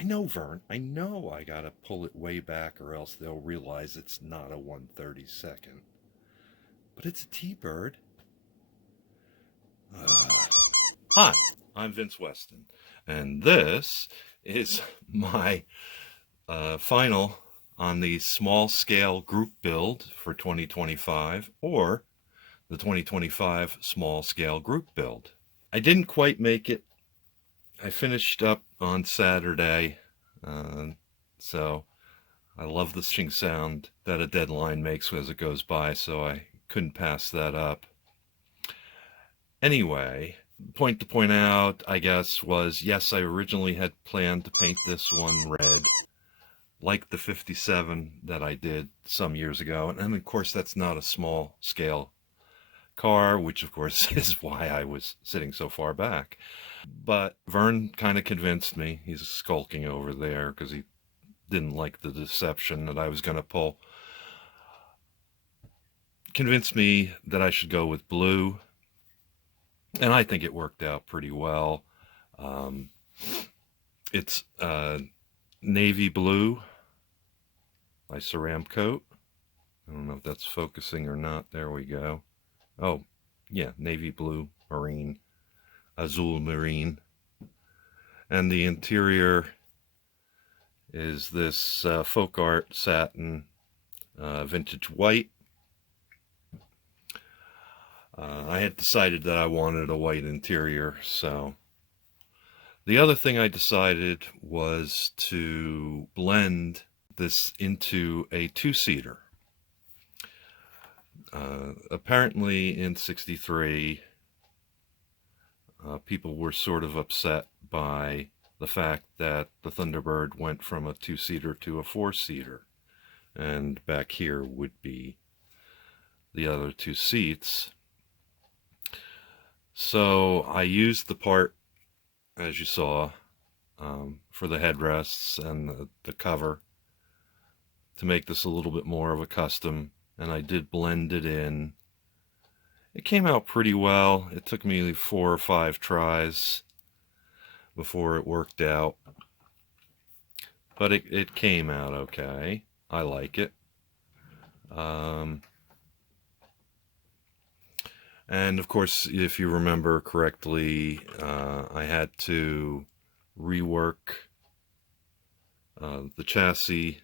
I know, Vern. I know I gotta pull it way back or else they'll realize it's not a 1/32. But it's a T-bird. Hi, I'm Vince Weston, and this is my final on the small scale group build for 2025, or the 2025 small scale group build. I didn't quite make it. I finished up on Saturday, so I love the shing sound that a deadline makes as it goes by, so I couldn't pass that up. Anyway, point to point out, I guess, was yes, I originally had planned to paint this one red, like the 57 that I did some years ago. And of course, that's not a small scale car, which of course is why I was sitting so far back. But Vern kind of convinced me. He's skulking over there because he didn't like the deception that I was going to pull. Convinced me that I should go with blue. And I think it worked out pretty well. It's navy blue by Ceramcoat. I don't know if that's focusing or not. There we go. Oh, yeah, navy blue, marine, azul marine. And the interior is this folk art satin vintage white. I had decided that I wanted a white interior, so the other thing I decided was to blend this into a two-seater. Apparently in 63, people were sort of upset by the fact that the Thunderbird went from a two-seater to a four-seater, and back here would be the other two seats. So I used the part, as you saw, for the headrests and the cover to make this a little bit more of a custom, and I did blend it in. It came out pretty well. It took me 4 or 5 tries before it worked out, but it came out okay. I like it. And of course, if you remember correctly, I had to rework the chassis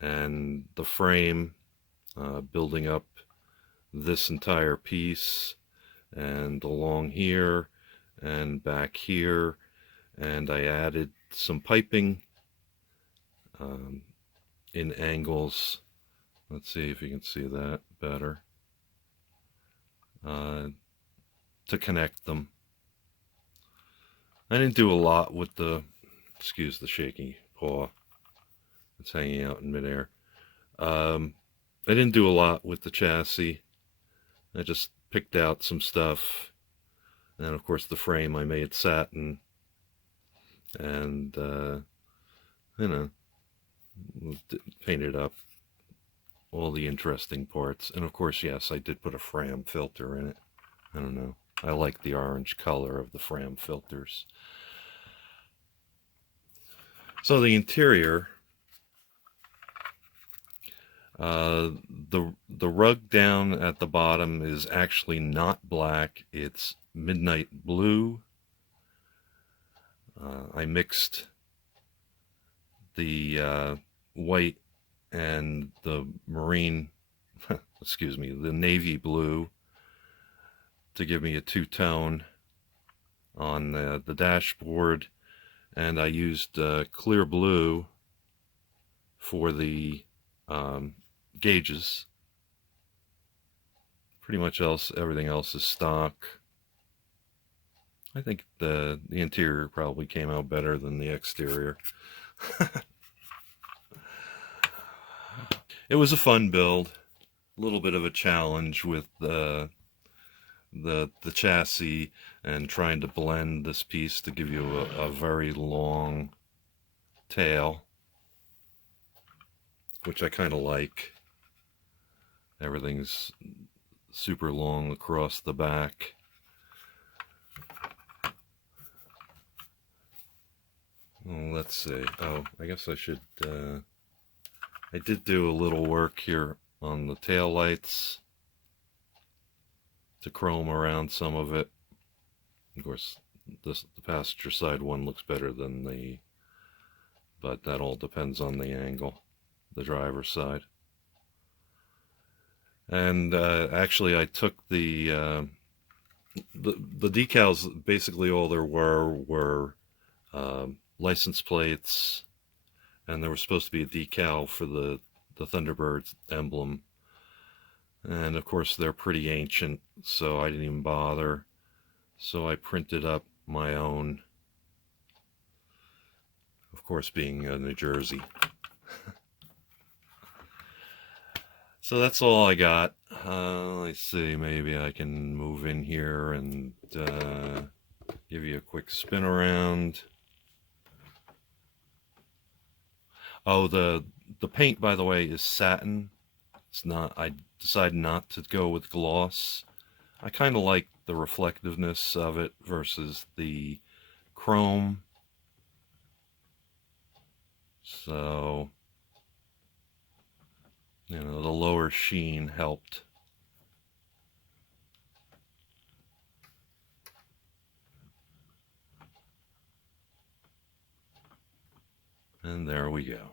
and the frame, building up this entire piece and along here and back here. And I added some piping in angles. Let's see if you can see that better. To connect them. I didn't do a lot with the, excuse the shaky paw, it's hanging out in midair. I didn't do a lot with the chassis. I just picked out some stuff, and of course the frame I made satin, and you know, painted up all the interesting parts. And of course, yes, I did put a Fram filter in it. I don't know, I like the orange color of the Fram filters. So the interior, the rug down at the bottom is actually not black, it's midnight blue. I mixed the white and the marine, excuse me, the navy blue to give me a two-tone on the dashboard, and I used clear blue for the gauges. Pretty much everything else is stock. I think the interior probably came out better than the exterior. It was a fun build, a little bit of a challenge with the chassis and trying to blend this piece to give you a very long tail, which I kind of like. Everything's super long across the back. Well, let's see. Oh, I guess I should, I did do a little work here on the tail lights to chrome around some of it. Of course, the passenger side one looks better than the, but that all depends on the angle, the driver's side. And actually, I took the decals. Basically, all there were license plates, and there was supposed to be a decal for the Thunderbird emblem. And of course, they're pretty ancient, so I didn't even bother. So I printed up my own, of course, being New Jersey. So that's all I got. Let's see, maybe I can move in here and give you a quick spin around. Oh, the paint, by the way, is satin. It's not, I decided not to go with gloss. I kind of like the reflectiveness of it versus the chrome. So, you know, the lower sheen helped. And there we go.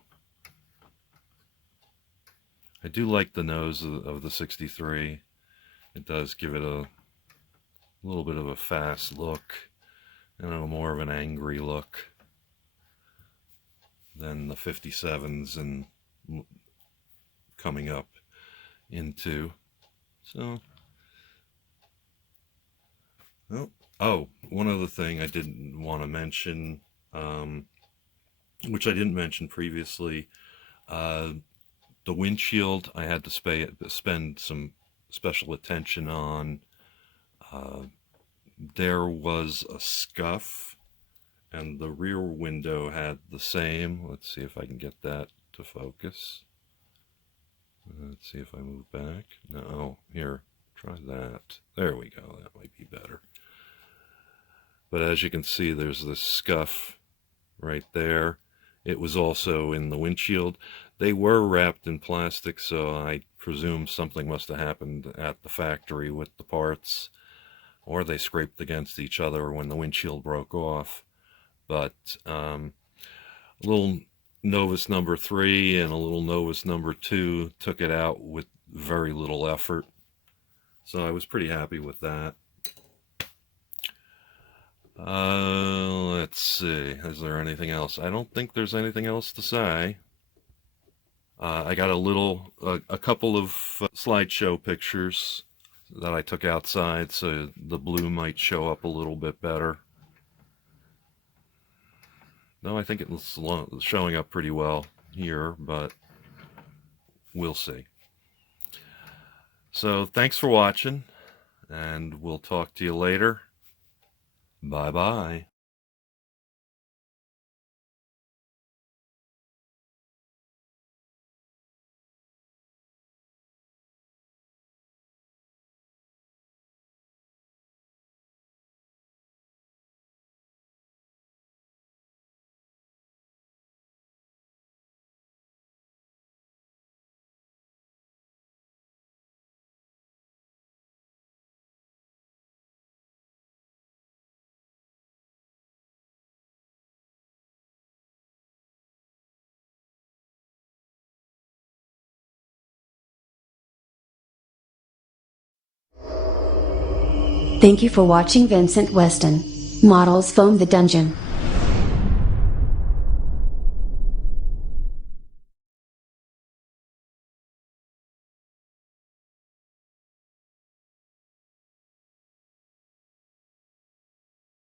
I do like the nose of the 63. It does give it a little bit of a fast look and a more of an angry look than the 57s and coming up into. So, oh, one other thing I didn't want to mention, which I didn't mention previously, the windshield I had to spend some special attention on. There was a scuff, and the rear window had the same. Let's see if I can get that to focus. Let's see if I move back. No, here, try that. There we go, that might be better. But as you can see, there's this scuff right there. It was also in the windshield. They were wrapped in plastic, so I presume something must have happened at the factory with the parts, or they scraped against each other when the windshield broke off. But a little Novus number 3 and a little Novus number 2 took it out with very little effort. So I was pretty happy with that. Let's see. Is there anything else? I don't think there's anything else to say. I got a couple of slideshow pictures that I took outside, so the blue might show up a little bit better. No, I think it's showing up pretty well here, but we'll see. So thanks for watching, and we'll talk to you later. Bye-bye. Thank you for watching Vincent Weston. Models Foam the Dungeon.